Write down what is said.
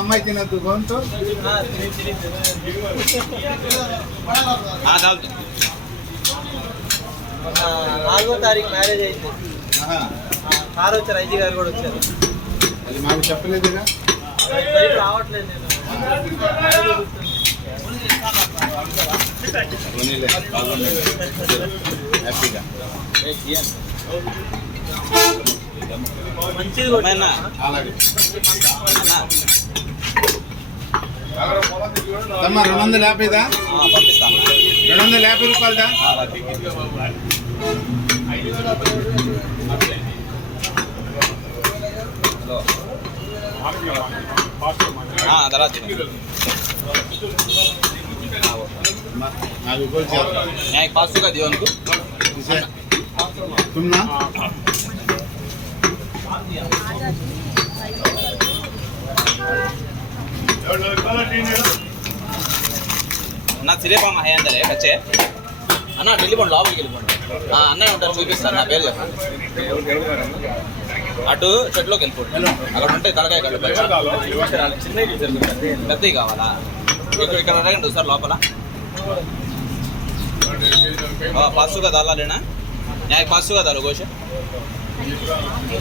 అమ్మాయి తినద్దు గొంతు 4వ తారీఖు మ్యారేజ్ అయింది. కారు వచ్చారు, ఐజీ గారు కూడా వచ్చారు. అది మాకు చెప్పలేదుగా, రావట్లేదు. నేను హ్యాపీగా మంచిది అలాగే అమ్మా 250దా పంపిస్తాను. 250 రూపాయలదా? తర్వాత पाँच सौ का दियो उनको। तुम ना నా సిరేపామ హై అందరే కచ్చే అన్న వెళ్ళిపోండి, లోపలికి వెళ్ళిపోండి. అన్నయ్య ఉంటారు, చూపిస్తాను. నా పేరు చెప్పండి. అటు చెట్లోకి వెళ్ళిపోండి, అక్కడ ఉంటే తలకాయ పెద్దవి కావాలా? ఇక్కడ అడగండి సార్ లోపల. 500 का दाला लेना है, यहाँ 500 का दालो गोश